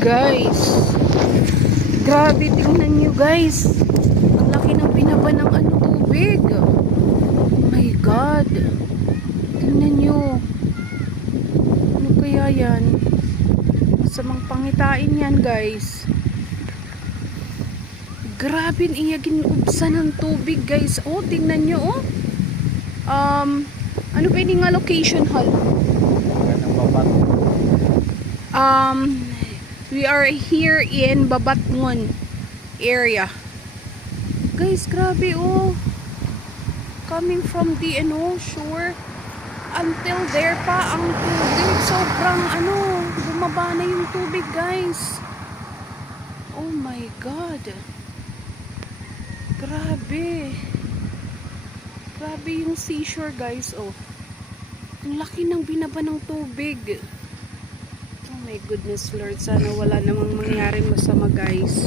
guys. Grabe, tingnan nyo guys. Ang laki ng binaba ng ano, tubig. Oh my God. Tingnan nyo. Ano kaya yan? Masamang pangitain yan guys. Grabe, iyagin ubsan ng tubig guys. Oh, tingnan nyo oh. Um, ano yung nga location babat. Um, we are here in Babatngon area. Guys, grabe oh. Coming from the ano, shore until there pa ang tubig. Sobrang ano, bumaba na yung tubig, guys. Oh my God. Grabe. Grabe yung seashore, guys. Oh. Ang laki ng binaba ng tubig. My goodness, Lord. Sana wala namang mangyaring masama, guys.